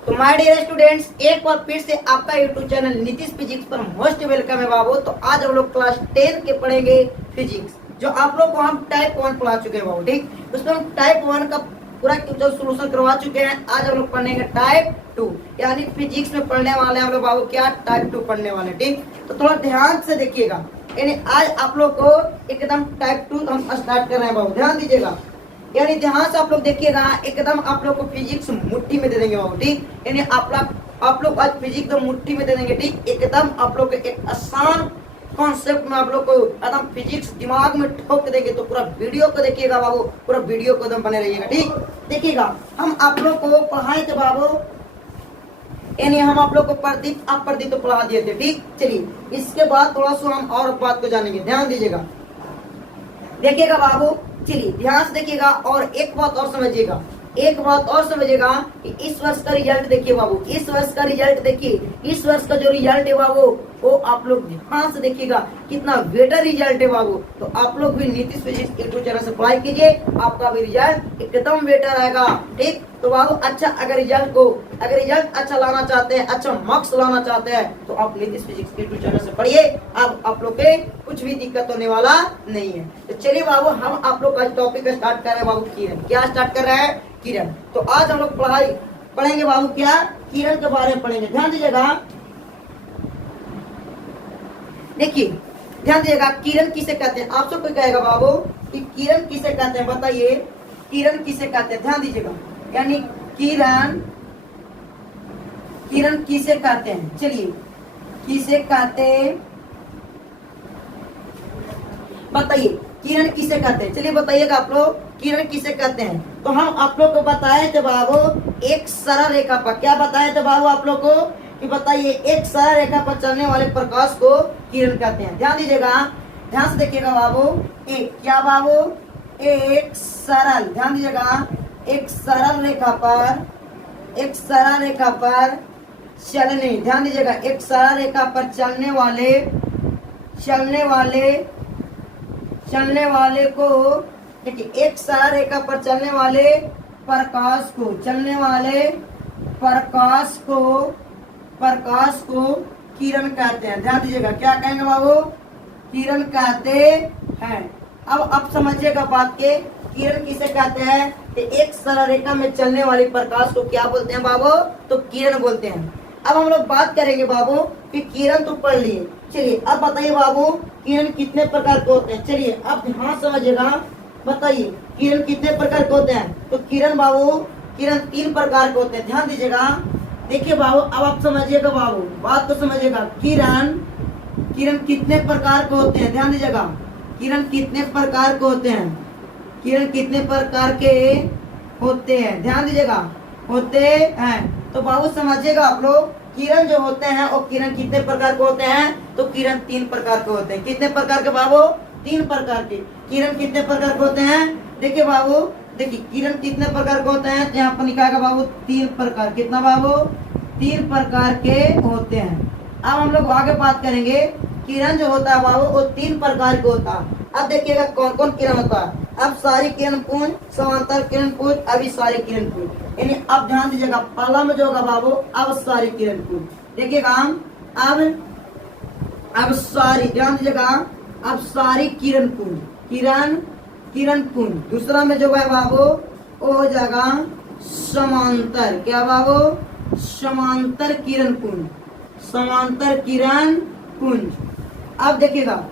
तो my dear students, एक बार फिर से आपका यूट्यूब चैनल नीतीश फिजिक्स पर मोस्ट वेलकम है बाबू। तो आज हम लोग क्लास 10 के पढ़ेंगे फिजिक्स, जो आप लोग को हम टाइप 1 पढ़ा चुके हैं बाबू। ठीक, उसमें हम टाइप 1 का पूरा जो सोल्यूशन करवा चुके हैं। आज हम लोग पढ़ेंगे टाइप 2, यानी फिजिक्स में पढ़ने वाले हम लोग बाबू क्या टाइप 2 पढ़ने वाले। ठीक, तो थोड़ा ध्यान से देखिएगा, यानी आज आप लोग को एकदम टाइप 2 हम स्टार्ट कर रहे हैं बाबू, ध्यान दीजिएगा। यानी ध्यान से आप लोग देखिएगा, एकदम आप लोग को फिजिक्स मुट्ठी में दे देंगे बाबू। ठीक, यानी आप लोग आज फिजिक्स तो मुट्ठी में दे देंगे। ठीक, एकदम आप लोग को एक आसान कॉन्सेप्ट में आप लोग को एकदम फिजिक्स दिमाग में ठोक देंगे। तो पूरा वीडियो को देखिएगा बाबू, पूरा वीडियो को एकदम बने रहिएगा। ठीक, देखिएगा हम आप लोग को पढ़ाए थे बाबू, यानी हम आप लोग को प्रदीप तो पढ़ा दिए थे। ठीक, चलिए इसके बाद थोड़ा सा हम और बात को जानेंगे, ध्यान दीजिएगा। देखिएगा बाबू, चलिए ध्यान से देखिएगा और एक बात और समझिएगा, कि इस वर्ष का रिजल्ट देखिए बाबू, इस वर्ष का रिजल्ट देखिए। इस वर्ष का जो रिजल्ट है बाबू, वो आप लोग ध्यान से देखिएगा, कितना बेटर रिजल्ट है बाबू। तो आप लोग भी नीतीश फिजिक्स यूट्यूब चैनल से पढ़ाई कीजिए, आपका भी रिजल्ट एकदम बेटर आएगा। ठीक, तो बाबू अच्छा अगर रिजल्ट अच्छा लाना चाहते हैं, अच्छा मार्क्स लाना चाहते हैं, तो आप नीतीश फिजिक्स यूट्यूब चैनल से पढ़िए। अब आप लोग के कुछ भी दिक्कत होने वाला नहीं है। तो चलिए बाबू, हम आप लोग का टॉपिक स्टार्ट कर रहे हैं बाबू, किरण। क्या स्टार्ट कर रहे हैं? किरण। तो आज हम लोग पढ़ेंगे बाबू क्या, किरण के बारे में पढ़ेंगे। ध्यान दीजिएगा, देखिए ध्यान दीजिएगा, किरण किसे कहते हैं? आप सब कोई कहेगा बाबू कि किरण किसे कहते हैं, बताइए किरण किसे कहते हैं? ध्यान दीजिएगा, यानी किरण किसे कहते हैं? चलिए किसे कहते हैं, बताइए किरण किसे कहते हैं? चलिए बताइएगा आप लोग, किरण किसे कहते हैं? तो हम आप लोग को बताए थे बाबू, एक सरल रेखा पर, क्या बताए थे बाबू आप लोग को कि बताइए, एक सरल रेखा पर चलने वाले प्रकाश को किरण कहते हैं। ध्यान दीजिएगा, ध्यान से देखिएगा बाबू, एक क्या बाबू, एक सरल, ध्यान दीजिएगा, एक सरल रेखा पर चलने, ध्यान दीजिएगा, एक सरल रेखा पर चलने वाले को, देखिए एक सरल रेखा पर चलने वाले प्रकाश को किरण कहते हैं। ध्यान दीजिएगा, क्या कहेंगे बाबू? किरण कहते हैं। अब आप समझिएगा बात के, किरण किसे कहते हैं? कि एक सरल रेखा में चलने वाले प्रकाश को क्या बोलते हैं बाबू? तो किरण बोलते हैं। अब हम लोग बात करेंगे बाबू कि किरण तो पढ़ लिए, चलिए अब बताइए बाबू, किरण कितने प्रकार के होते हैं? चलिए अब ध्यान समझिएगा, बताइए किरण कितने प्रकार के होते हैं? तो किरण 3 प्रकार के होते हैं। ध्यान दीजिएगा, देखिए बाबू, अब आप समझिएगा बाबू, बात को समझिएगा। किरण कितने प्रकार के होते हैं? ध्यान दीजिएगा, किरण कितने प्रकार के होते हैं? ध्यान दीजिएगा, होते हैं। तो बाबू समझिएगा आप लोग, किरण जो होते हैं वो किरण कितने प्रकार के होते हैं? तो किरण 3 प्रकार के होते हैं। कितने प्रकार के बाबू? 3 प्रकार के। किरण कितने प्रकार के होते हैं? देखिए बाबू, देखिए किरण कितने प्रकार के होते हैं? यहाँ पर लिखा है बाबू 3 प्रकार। कितना बाबू? 3 प्रकार के होते हैं। अब हम लोग आगे बात करेंगे, किरण जो होता है बाबू वो 3 प्रकार के होता है। अब देखिएगा कौन कौन किरण होता है। अब सारी किरण पुंज, समांतर किरण पुंज, अभिसारी किरण पुंज। यानी अब ध्यान दीजिएगा, पहला में जो होगा बाबू अब सारी किरण पुंज। देखिएगा अब सारी, ध्यान दीजिएगा, अब सारी किरण पुंज। दूसरा में जो है बाबू वो हो जाएगा समांतर, क्या बाबू? समांतर किरण पुंज। अब देखिएगा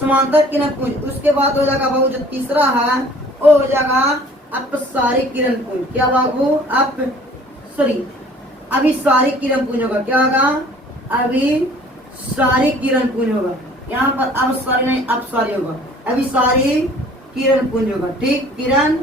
समांतर किरण पुंज, उसके बाद हो जाएगा बाबू जो तीसरा है वो हो जाएगा अपसारी किरण पुंज। क्या बाबू? अभिसारी किरण पुंज होगा। क्या होगा? अभिसारी किरण पुंज होगा। यहाँ पर अपसारी नहीं, अपसारी होगा, अभिसारी किरण पुंज होगा। ठीक, किरण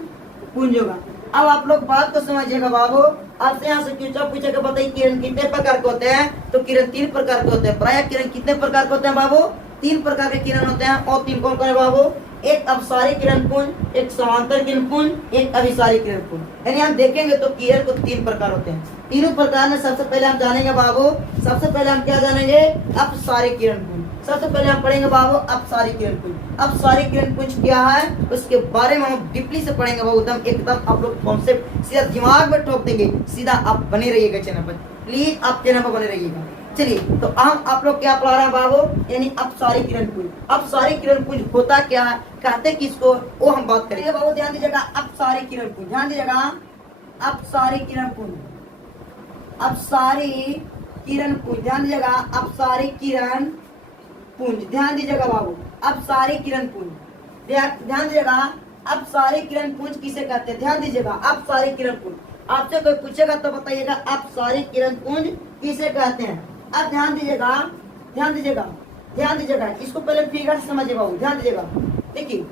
पुंज होगा। अब आप लोग बात को समझिएगा बाबू, आपसे यहाँ से क्वेश्चन पूछेगा, बताइए किरण कितने प्रकार के होते हैं? तो किरण 3 प्रकार के होते हैं। प्रायः किरण कितने प्रकार के होते हैं बाबू? 3 प्रकार के किरण होते हैं। और 3 कौन कौन है बाबू? एक अपसारी किरण पुंज, एक समांतर किरण पुंज, एक अभिसारी किरण पुंज। यानी हम देखेंगे तो किरण को 3 प्रकार होते हैं। तीनों प्रकार में सबसे पहले हम जानेंगे बाबू, सबसे पहले हम क्या जानेंगे? अपसारी किरण पुंज। सबसे पहले हम पढ़ेंगे बाबू अपसारी किरण पुंज। अपसारी किरण पुंज क्या है उसके बारे में हम डीपली से पढ़ेंगे बाबू, एकदम आप लोग कॉन्सेप्ट सीधा दिमाग में ठोक देंगे। सीधा आप बने रहिएगा चैनल पर, प्लीज आप चैनल पर बने रहिएगा। चलिए तो हम आप लोग क्या पढ़ा रहे हैं बाबू, यानी अपसारी किरण पुंज। अपसारी किरण पुंज होता क्या है, कहते किसको, वो हम बात करेंगे बाबू। ध्यान दीजिएगा, अपसारी किरण पुंज, ध्यान दीजिएगा, अपसारी किरण पुंज, अपसारी किरण पुंज, ध्यान दीजिएगा, अपसारी किरण पुंज, ध्यान दीजिएगा बाबू, अपसारी किरण पुंज, ध्यान दीजिएगा, अपसारी किरण पुंज किसे कहते हैं, ध्यान दीजिएगा, अपसारी किरण पुंज। आपसे कोई पूछेगा तो बताइएगा अपसारी किरण पुंज किसे कहते हैं। अब ध्यान दीजिएगा, ध्यान दीजिएगा, ध्यान दीजिएगा, इसको पहले फिगर से समझिए बाबू, ध्यान दीजिएगा, देखिए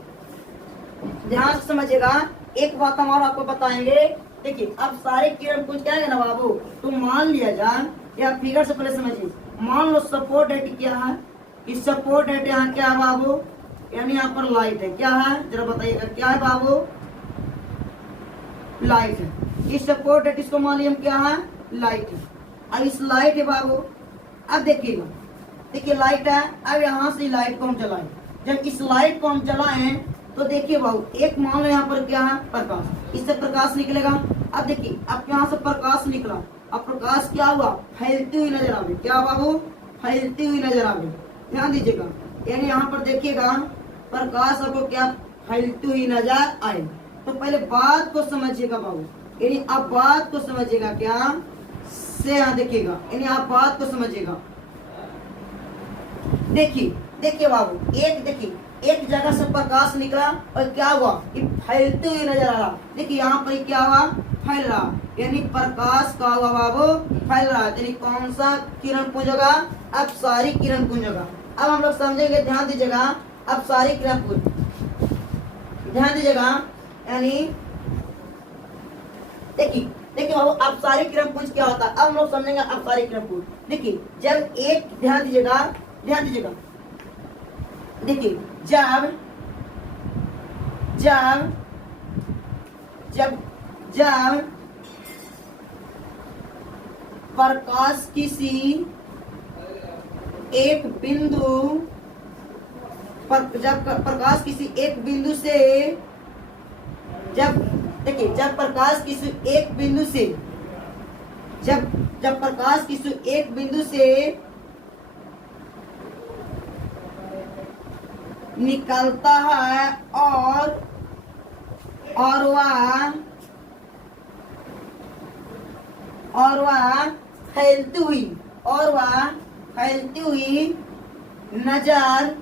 ध्यान से समझिएगा। एक बात हम और आपको बताएंगे, देखिए अब सारे किरण पुंज क्या है ना बाबू, तो मान लिया जाए या फिगर से पहले समझिए, मान लो सपोर्ट एट क्या है, इस सपोर्ट एट यहाँ क्या है बाबू, यानी यहाँ पर लाइट है, क्या है जरा बताइएगा, क्या है बाबू, लाइट है। इस सपोर्ट एट इसको मान लिया हम क्या है, लाइट है। अब इस लाइट है बाबू, अब देखिएगा, देखिए लाइट है, अब यहाँ से लाइट को हम जलाए, जब इस लाइट को हम जलाएं तो देखिए बाबू, एक मान लो यहाँ पर क्या है, प्रकाश, इससे प्रकाश निकलेगा। अब देखिए अब यहाँ से प्रकाश निकला, अब प्रकाश क्या हुआ, फैलती हुई नजर आवे, क्या बाबू, फैलती हुई नजर आवे, ध्यान दीजिएगा, यानी यहाँ पर देखिएगा प्रकाश आपको क्या फैलती हुई नजर आए। तो पहले बात को समझिएगा बाबू, यानी आप बात को समझिएगा, क्या से यहाँ देखिएगा, यानी आप बात को समझिएगा। देखिए देखिए बाबू, एक देखिए एक जगह से प्रकाश निकला और क्या हुआ, ये फैलते हुए नजर आ रहा। देखिए यहाँ पर क्या हुआ, फैल रहा, यानी प्रकाश का हुआ बाबू, फैल रहा, यानी कौन सा किरण पुंज होगा, अपसारी किरण पुंज होगा। अब हम लोग समझेंगे, ध्यान दीजिएगा, अपसारी किरण पुंज, ध्यान दीजिएगा, यानी देखिए देखिए बाबू अपसारी किरण पुंज क्या होता है, अब हम लोग समझेंगे अपसारी किरण पुंज। देखिए जब एक, ध्यान दीजिएगा, ध्यान दीजिएगा, देखिए जब जब जब जब प्रकाश किसी एक बिंदु पर, जब प्रकाश किसी एक बिंदु से, जब देखिए जब प्रकाश किसी एक बिंदु से, जब प्रकाश किसी एक बिंदु से निकलता है और वह फैलती हुई, और वह फैलती हुई नजर,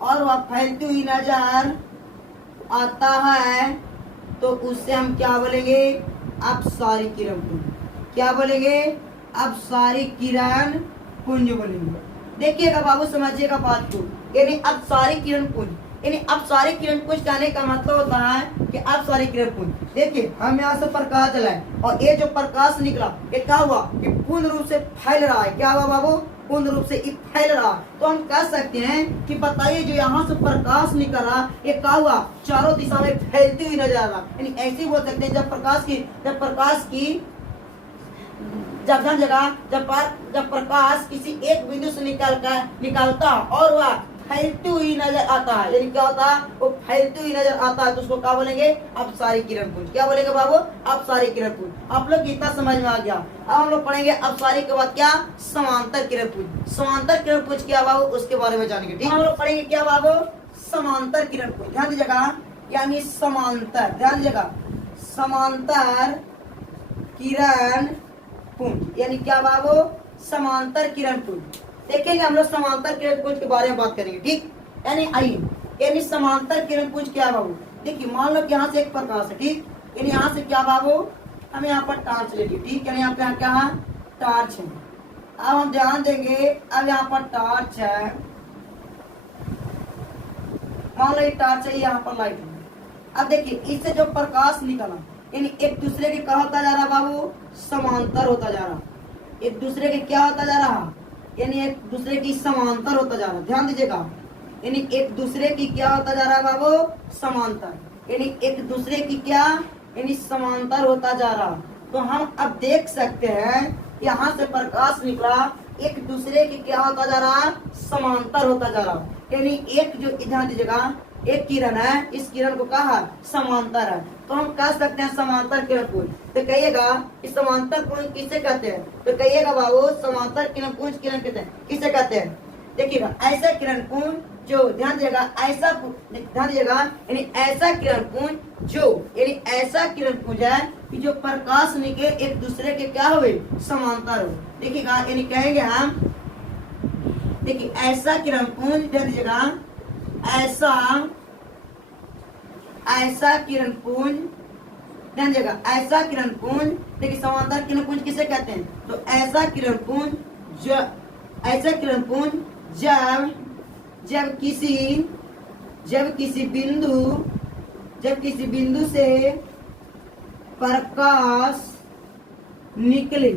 और वह फैलती हुई नजर आता है, तो उससे हम क्या बोलेंगे, अपसारी किरण पुंज, क्या बोलेंगे, अपसारी किरण पुंज बोलेंगे। देखिएगा बाबू, समझिएगा बात को, यानी अपसारी किरण पुंज, यानी अपसारी किरण पुंज कहने का मतलब होता है कि अपसारी किरण पुंज। देखिए हम यहाँ से प्रकाश जलाए और ये जो प्रकाश निकला ये क्या हुआ, ये पूर्ण रूप से फैल रहा है, क्या हुआ बाबू, पूर्ण रूप से फैल रहा। तो हम कह सकते हैं कि बताइए जो यहाँ से प्रकाश निकल रहा ये क्या हुआ, चारों दिशा में फैलती हुई नजर आ रहा, यानी ऐसे बोल सकते हैं जब प्रकाश की जब प्रकाश किसी एक बिंदु से निकलता और वह फैलती हुई नजर आता है, यानी क्या होता है, वो फैलती हुई नजर आता है, तो उसको क्या बोलेंगे, अपसारी किरण पुंज, क्या बोलेंगे बाबू, अपसारी किरण पुंज। आप लोग इतना समझ में आ गया। अब हम लोग पढ़ेंगे अपसारी के बाद क्या, समांतर किरण पुंज। समांतर किरण पुंज क्या बाबू, उसके बारे में जानेंगे, ठीक है। हम लोग पढ़ेंगे क्या बाबू, समांतर किरण पुंज, ध्यान दीजिएगा, यानी समांतर, ध्यान दीजिएगा, समांतर किरण पुंज, यानी क्या बाबू, समांतर किरण पुंज। देखेंगे हम लोग समांतर किरण पुंज के बारे में बात करेंगे, ठीक, यानी आइए, यानी समांतर किरण पुंज क्या बाबू। देखिए मान लो कि यहाँ से एक प्रकाश है, ठीक, यानी यहाँ से क्या बाबू, हमें यहाँ पर टॉर्च लेगी, ठीक, यानी यहाँ पे क्या है, टॉर्च है। अब हम ध्यान देंगे, अब यहाँ पर टॉर्च है, मान लो ये टॉर्च है, यहाँ पर लाइट है। अब देखिए इससे जो प्रकाश निकला, यानी एक दूसरे के क्या होता जा रहा बाबू, समांतर होता जा रहा, एक दूसरे के क्या होता जा रहा, यानी एक दूसरे की समांतर होता जा रहा, ध्यान दीजिएगा, यानी एक दूसरे की क्या होता जा रहा है बाबू, समांतर, यानी एक दूसरे की क्या, यानी समांतर होता जा रहा। तो हम अब देख सकते हैं यहाँ से प्रकाश निकला एक दूसरे के क्या होता जा रहा, समांतर होता जा रहा। यानी एक जो, ध्यान दीजिएगा, एक किरण है, इस किरण को कहा समांतर है, तो हम कह सकते हैं समांतर किरण पुंज। तो कहिएगा इस समांतर पुंज किसे कहते हैं, तो कहिएगा बाबू समांतर किरण पुंज किरण कहते हैं, किसे कहते हैं। देखिएगा ऐसा किरण पुंज जो, ध्यान दीजिएगा, ऐसा, ध्यान दीजिएगा, यानी ऐसा किरण पुंज जो, यानी ऐसा किरण पुंज है कि जो प्रकाश निकले एक दूसरे के क्या हुए, समांतर हो। देखिएगा, यानी कहेंगे हम, देखिए ऐसा किरण पुंज, ध्यान दीजिएगा, ऐसा किरण पुंज, ध्यान दीजिएगा, ऐसा किरण पुंज, देखिए समांतर किरण पुंज किसे कहते हैं, तो ऐसा किरण पुंज जो, ऐसा किरण पुंज जब किसी बिंदु से प्रकाश निकले,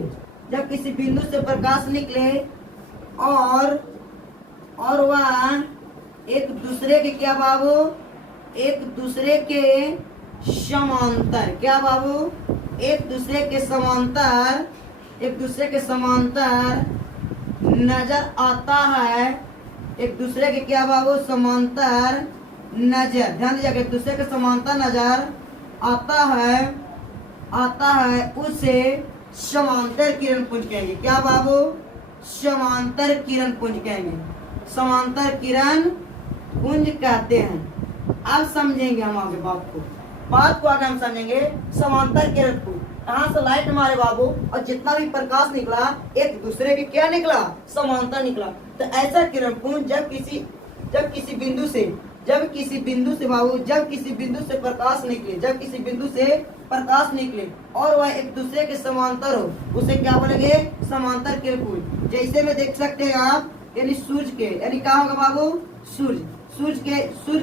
जब किसी बिंदु से प्रकाश निकले और वह एक दूसरे के क्या बाबू, एक दूसरे के समांतर, क्या बाबू, एक दूसरे के समांतर नजर आता है, एक दूसरे के क्या बाबू, समांतर नजर, ध्यान दीजिएगा, एक दूसरे के समांतर नजर आता है, उसे समांतर किरण पुंज कहेंगे। क्या बाबू, समांतर किरण पुंज कहेंगे, समांतर किरण पुंज कहते हैं। अब समझेंगे हम आगे बात को आगे हम समझेंगे। समांतर किरण पुंज, कहाँ से लाइट मारे बाबू, और जितना भी प्रकाश निकला एक दूसरे के क्या निकला, समांतर निकला। तो ऐसा किरण पुंज जब किसी बिंदु से बाबू, जब किसी बिंदु से प्रकाश निकले और वह एक दूसरे के समांतर हो, उसे क्या बोलेंगे, समांतर किरण पुंज। जैसे में देख सकते हैं आप, यानी सूर्य के, यानी क्या होगा बाबू, सूर्य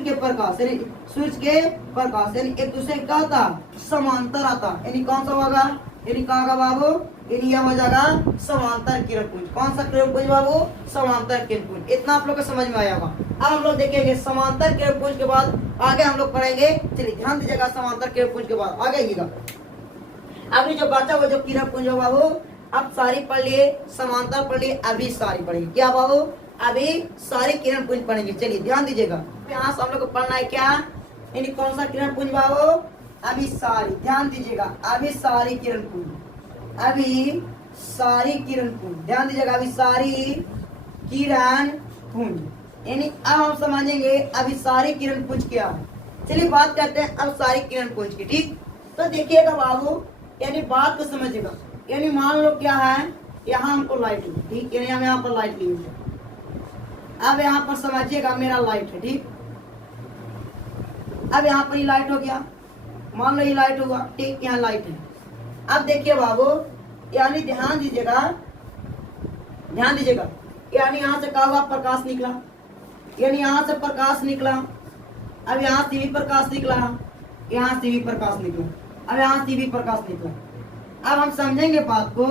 के प्रकाश, यानी एक दूसरे का होता समांतर आता, यानी कौन सा होगा, यानी क्या होगा बाबू, यानी यह हो जाएगा समांतर किरण पुंज। कौन सा किरण पुंज बाबू, समांतर किरण पुंज। इतना आप लोग को समझ में आया होगा। अब हम लोग देखेंगे समांतर किरण पुंज के बाद आगे हम लोग पढ़ेंगे। चलिए ध्यान दीजिएगा, समांतर किरण पुंज के बाद आगे आइएगा। अभी जो बचा वो जो किरण पुंज हो बाबू, अब सारी पढ़ लिए, समांतर पढ़ लिए, अभी सारी पढ़ेंगे। क्या बाबू, अभी सारी किरण पुंज पढ़ेंगे। चलिए ध्यान दीजिएगा, यहाँ से हम लोग को पढ़ना है क्या, यानी कौन सा किरण पुंज बाबू, अभी सारी, ध्यान दीजिएगा, अभी सारी किरण पुंज, अभी सारी किरण पुंज, ध्यान दीजिएगा, अभी सारी किरण पुंज, यानी अब हम समझेंगे अभी सारी किरण पुंज क्या है। चलिए बात करते हैं अब सारी किरण पुंज की। ठीक, तो देखिएगा बाबू, यानी बात को समझिएगा। यानी मान लो क्या है, यहाँ हमको लाइट ली, ठीक, यानी हम यहाँ पर लाइट ली। अब यहाँ पर समझिएगा मेरा लाइट है, ठीक, अब यहाँ पर ये लाइट हो गया, मान लो ये लाइट होगा, ठीक, यहाँ लाइट है। अब देखिए बाबू, यानी ध्यान दीजिएगा, यानी यहाँ से क्या हुआ, प्रकाश निकला, यानी यहाँ से प्रकाश निकला, अब यहाँ से भी प्रकाश निकला, यहाँ से भी प्रकाश निकला, अब यहाँ से भी प्रकाश निकला। अब हम समझेंगे बात को,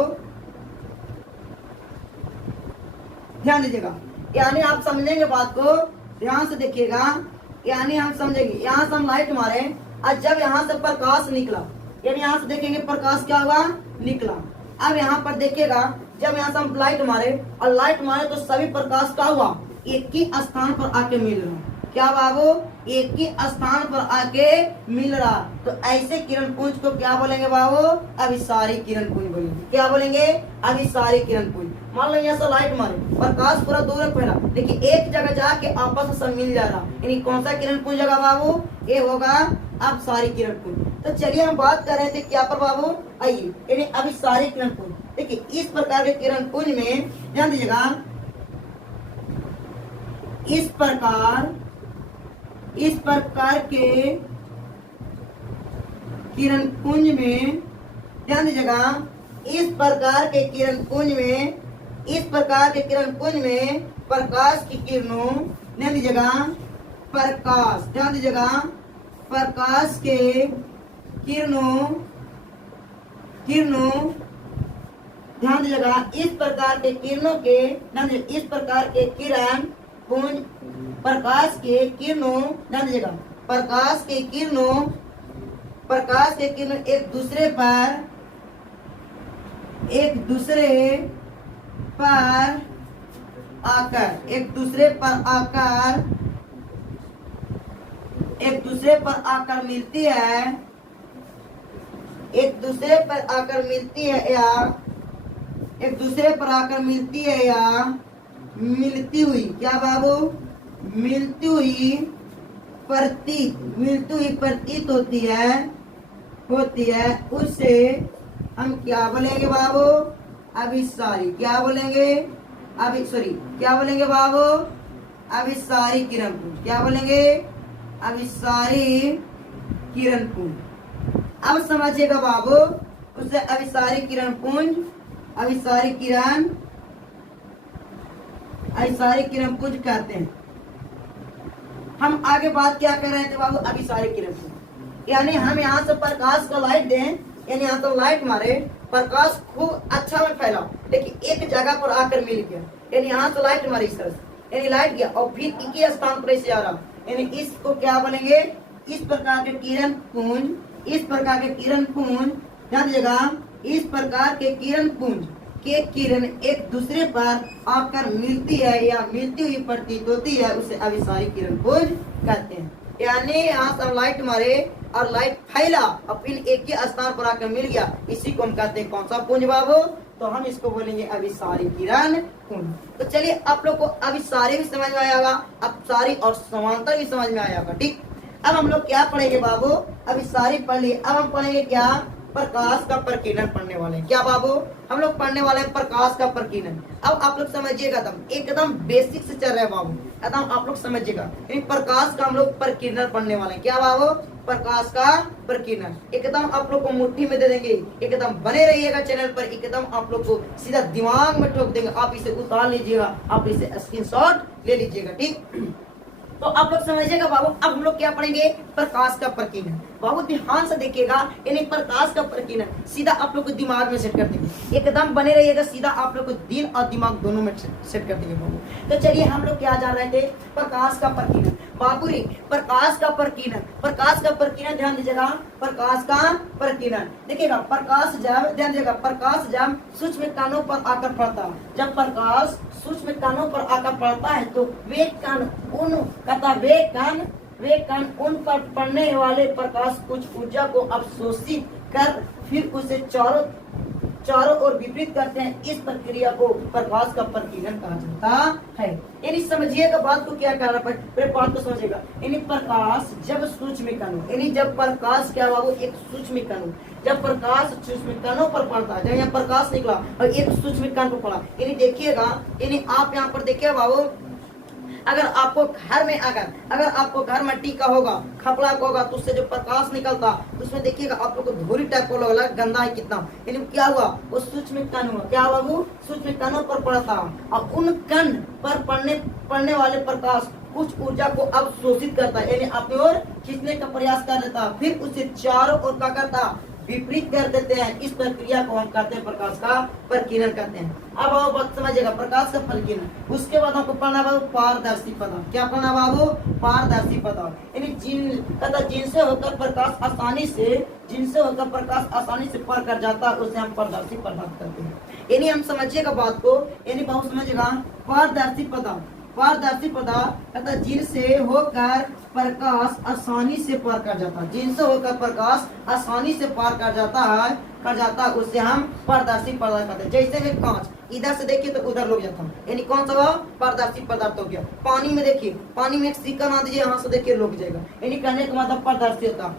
ध्यान दीजिएगा, यानी आप समझेंगे बात को, ध्यान से देखिएगा, यानी हम समझेंगे, यहाँ से हम लाइट मारे और जब यहाँ से प्रकाश निकला, यानी यहाँ से देखेंगे प्रकाश क्या हुआ, निकला। अब यहाँ पर देखिएगा, जब यहाँ से हम लाइट मारे और लाइट मारे तो सभी प्रकाश का हुआ एक ही स्थान पर आके मिल रहा। क्या बाबू, एक ही स्थान पर आके मिल रहा। तो ऐसे किरण पुंज को क्या बोलेंगे बाबू, अभिसारी किरण पुंज बोलेंगे। क्या बोलेंगे, अभिसारी किरण पुंज। मान लो यहाँ से लाइट मारे, प्रकाश पूरा दूर फैला, लेकिन एक जगह जाके आपस में सब मिल जा रहा, यानी कौन सा किरण पुंज होगा बाबू, ये होगा अभिसारी किरण पुंज। तो चलिए हम बात कर रहे थे क्या पर बाबू, आइए, यानी अभिसारी किरण पुंज। देखिए इस प्रकार के किरण पुंज में ध्यान दीजिएगा, इस प्रकार के किरण पुंज में, ध्यान दीजिएगा, इस प्रकार के किरण पुंज में प्रकाश की किरणों, ध्यान दीजिएगा, प्रकाश के किरणों, ध्यान दीजिएगा, इस प्रकार के किरणों के, इस प्रकार के किरण पुंज, प्रकाश के किरणों, ध्यान दीजिएगा, प्रकाश के किरणों एक दूसरे पर आकर, एक दूसरे पर आकर, एक दूसरे पर आकर मिलती है, एक दूसरे पर आकर मिलती है या एक दूसरे पर आकर मिलती है या मिलती हुई, क्या बाबू, मिलती हुई प्रतीत होती है उससे हम क्या बोलेंगे बाबू, अभिसारी, क्या बोलेंगे, क्या बोलेंगे बाबू, अभिसारी किरण पुंज, क्या बोलेंगे, अभिसारी किरण पुंज। अब समझिएगा बाबू, उसे अभिसारी किरण पुंज, अभिसारी किरण पुंज कहते हैं। हम आगे बात क्या कर रहे थे बाबू, अभिसारी किरण पुंज, यानी हम यहाँ से प्रकाश का लाइट दें, यानी यहाँ तो लाइट मारे, प्रकाश खूब अच्छा में फैला, लेकिन एक जगह पर आकर मिल गया, यानी यहाँ से लाइट मारी इस तरह से, यानी लाइट गया और फिर एक ही स्थान पर ऐसे आ रहा, यानी इसको क्या बोलेंगे, इस प्रकार के किरण पुंज, इस प्रकार के किरण पुंज, ध्यान दीजिएगा, इस प्रकार के किरण पुंज के किरण एक दूसरे पर आकर मिलती है या मिलती हुई प्रतीत होती है, उसे अभिसारी किरण पुंज कहते हैं। यानी यहाँ से लाइट मारे और लाइट फैला और फिर एक ही स्थान पर आकर मिल गया, इसी को हम कहते हैं कौन सा पुंज बाबू, तो हम इसको बोलेंगे अभिसारी किरण पुंज। तो चलिए आप लोग को अभिसारी भी समझ में आएगा, अपसारी और समांतर भी समझ में आएगा, ठीक। अब हम लोग क्या पढ़ेंगे बाबू, अभिसारी पढ़ लिए, अब हम पढ़ेंगे क्या, प्रकाश का प्रकीर्णन पढ़ने वाले हैं। क्या बाबू, हम लोग पढ़ने वाले हैं प्रकाश का प्रकीर्णन। अब आप लोग समझिएगा, एकदम बेसिक से चल रहे हैं बाबू, एकदम आप लोग समझिएगा, प्रकाश का हम लोग प्रकीर्णन पढ़ने वाले हैं। क्या बाबू, प्रकाश का प्रकीर्णन एकदम आप लोग को मुट्ठी में दे देंगे, एकदम बने रहिएगा चैनल पर, एकदम आप लोग को सीधा दिमाग में ठोक देंगे। आप इसे उतार लीजिएगा, आप इसे स्क्रीनशॉट ले लीजिएगा, ठीक। तो आप लोग समझिएगा बाबू, अब हम लोग क्या पढ़ेंगे, प्रकाश का प्रकीर्णन। बाबू ध्यान से देखिएगा, यानी प्रकाश का प्रकीर्णन सीधा आप लोग को दिमाग में सेट कर देंगे, एकदम बने रहिएगा, सीधा आप लोग को दिल और दिमाग दोनों में सेट कर देंगे बाबू। तो चलिए हम लोग क्या जान रहे थे, प्रकाश का प्रकीर्णन बाबू रे, प्रकाश का प्रकीर्णन, प्रकाश का प्रकीर्णन, ध्यान दीजिएगा, प्रकाश का प्रकीर्णन देखिएगा, प्रकाश जब, ध्यान दीजिएगा, प्रकाश जब सूक्ष्म कणों पर आकर पड़ता है, जब प्रकाश सूक्ष्म कणों पर आकर पड़ता है तो वे कण उन वे कण उन पर पड़ने वाले प्रकाश कुछ ऊर्जा को अवशोषित कर फिर उसे चारों ओर विपरीत करते हैं। इस प्रक्रिया को प्रकाश का प्रकीर्णन कहा जाता है। यानी समझिएगा बात को, क्या कहना पड़े बात को समझिएगा, यानी प्रकाश जब सूक्ष्म कणों, यानी जब प्रकाश क्या बाबू, एक सूक्ष्म कणों, जब प्रकाश सूक्ष्म कणों पर पड़ता है, जब यहाँ प्रकाश निकला और एक सूक्ष्म कण पर पड़ा, यानी देखिएगा, यानी आप यहाँ पर देखिए बाबू, अगर आपको घर में अगर आपको घर में टीका होगा, खपड़ा होगा, तो उससे जो प्रकाश निकलता तो उसमें देखिएगा आप लोग को धूरी टाइप को लगेगा, गंदा है कितना, यानी क्या हुआ, वो सूक्ष्म कण हुआ, क्या हुआ वो सूक्ष्म कणों पर पड़ता और उन कण पर पड़ने वाले प्रकाश कुछ ऊर्जा को अवशोषित करता है, यानी अपनी ओर खींचने का प्रयास कर लेता, फिर उसे चारों ओर क्या करता, विपरीत कर देते हैं। इस प्रक्रिया को हम कहते हैं प्रकाश का प्रकीर्णन कहते हैं। अब आप बात समझिएगा, प्रकाश का प्रकीर्णन, उसके बाद आपको पढ़ना बाबू पारदर्शी पदार्थ। क्या पढ़ना बाबू, पारदर्शी पदार्थ, यानी जिनसे होकर प्रकाश आसानी से पार कर जाता है, उसे हम पारदर्शी पदार्थ कहते हैं। यानी हम समझिएगा बात को, यानी बाबू समझिएगा, पारदर्शी पदार्थ अर्थात जिनसे होकर प्रकाश आसानी से पार कर जाता है, जिनसे होकर प्रकाश आसानी से पार कर जाता है, उससे हम पारदर्शी पदार्थ कहते हैं। जैसे में कांच, इधर से देखिए तो उधर रुक जाता है, यानी कौन सा पारदर्शी पदार्थ हो गया। पानी में देखिए, पानी में एक सिक्का ना दीजिए, यहाँ से देखिए रुक जाएगा, यानी कहने का मतलब पारदर्शी होता है।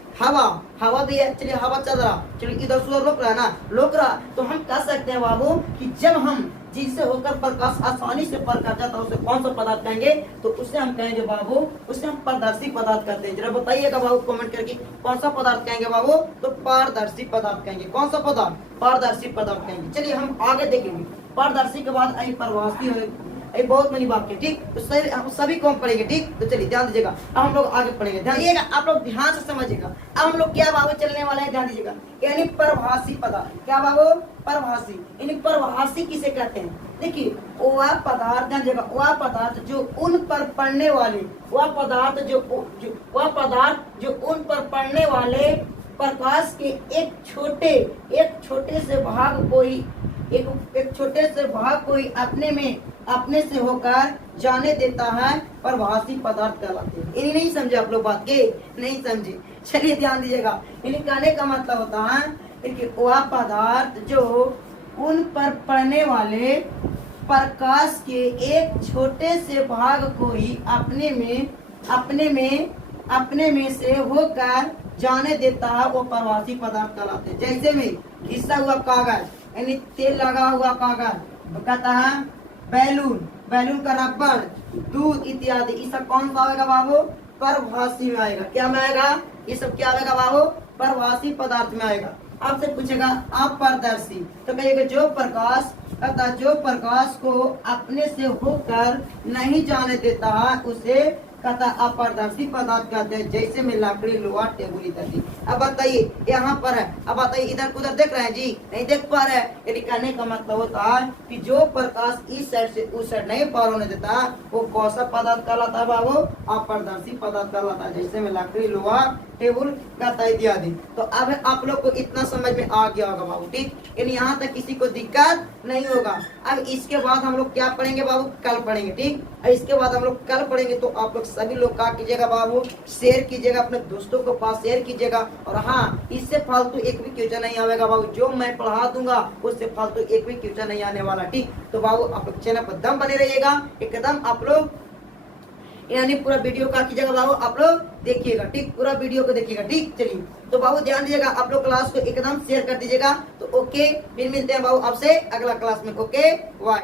हवा भी है, चलिए हवा चल रहा, चलिए इधर से रोक रहा है ना, रोक रहा, तो हम कह सकते हैं बाबू कि जब हम जिससे होकर प्रकाश आसानी से पार कर जाता है, उसे कौन सा पदार्थ कहेंगे, तो उसे हम कहेंगे बाबू, उसे हम पारदर्शी पदार्थ कहते हैं। जरा बताइएगा बाबू कमेंट करके, कौन सा पदार्थ कहेंगे बाबू, तो पारदर्शी पदार्थ कहेंगे। कौन सा पदार्थ, पारदर्शी पदार्थ कहेंगे। चलिए हम आगे देखेंगे, पारदर्शी के बाद आई प्रवासी, बहुत मनी बात है, ठीक, तो सभी को हम पढ़ेंगे, ठीक। तो चलिए ध्यान दीजिएगा, अब हम लोग आगे पढ़ेंगे, ध्यान दीजिएगा, आप लोग ध्यान से समझिएगा। अब हम लोग क्या बाबू चलने वाले हैं, ध्यान दीजिएगा, यानी प्रभासी पदार्थ। क्या बाबू, प्रभासी, यानी प्रभासी किसे कहते हैं, देखिए वह पदार्थ, ध्यान दीजिएगा, वह पदार्थ जो उन पर पड़ने वाले, वह पदार्थ जो उन पर पड़ने वाले प्रकाश के एक छोटे से भाग को ही एक छोटे से भाग को ही अपने से होकर जाने देता है परभाषी पदार्थ कहलाते हैं। इन्हीं नहीं समझे आप लोग बात के? नहीं समझे, चलिए ध्यान दीजिएगा। इन्हीं कहने का मतलब होता है कि वह पदार्थ जो उन पर पड़ने वाले प्रकाश के एक छोटे से भाग को ही अपने में से होकर जाने देता है, वो परभाषी पदार्थ कहलाते हैं। जैसे में घिसा हुआ कागज यानी तेल लगा हुआ कागज, तो कहता है बैलून का रबड़, दूध इत्यादि, ये सब कौन सा आएगा बाबू? परभाषी में आएगा। क्या में आएगा? ये सब क्या आएगा बाबू? परभाषी पदार्थ में आएगा। आपसे पूछेगा अपारदर्शी, तो कहिएगा जो प्रकाश को अपने से होकर नहीं जाने देता है उसे कहता अपारदर्शी पदार्थ कहते हैं। जैसे में लकड़ी, लोहा, टेबुल इत्यादि। अब बताइए यहाँ पर है, अब बताइए इधर उधर देख रहे हैं जी? नहीं देख पा रहे हैं। यदि कहने का मतलब होता है कि जो प्रकाश इस साइड से उस साइड नहीं पार होने देता वो कौन सा पदार्थ कहलाता है बाबू? अपारदर्शी पदार्थ कहलाता है। जैसे में लकड़ी, लोहा, टेबुल कहता है इत्यादि। तो अब आप लोग को इतना समझ में आ गया होगा बाबू, ठीक? यानी यहाँ तक किसी को दिक्कत नहीं होगा। अब इसके बाद हम लोग क्या पढ़ेंगे बाबू? कल पढ़ेंगे, ठीक? और इसके बाद हम लोग कल पढ़ेंगे। तो आप लोग सभी लोग क्या कीजिएगा बाबू? शेयर कीजिएगा, अपने दोस्तों के पास शेयर कीजिएगा। और हाँ, इससे फालतू एक भी क्वेश्चन नहीं आएगा बाबू। जो मैं पढ़ा दूंगा उससे फालतू एक भी क्वेश्चन नहीं आने वाला, ठीक? तो बाबू आप लोग चैनल पर दम बने रहिएगा एकदम। आप लोग यानी पूरा वीडियो का कीजिएगा बाबू, आप लोग देखिएगा, ठीक? पूरा वीडियो को देखिएगा, ठीक? चलिए तो बाबू ध्यान दीजिएगा, आप लोग क्लास को एकदम शेयर कर दीजिएगा। तो ओके, फिर मिलते हैं बाबू आपसे अगला क्लास में। Okay, bye.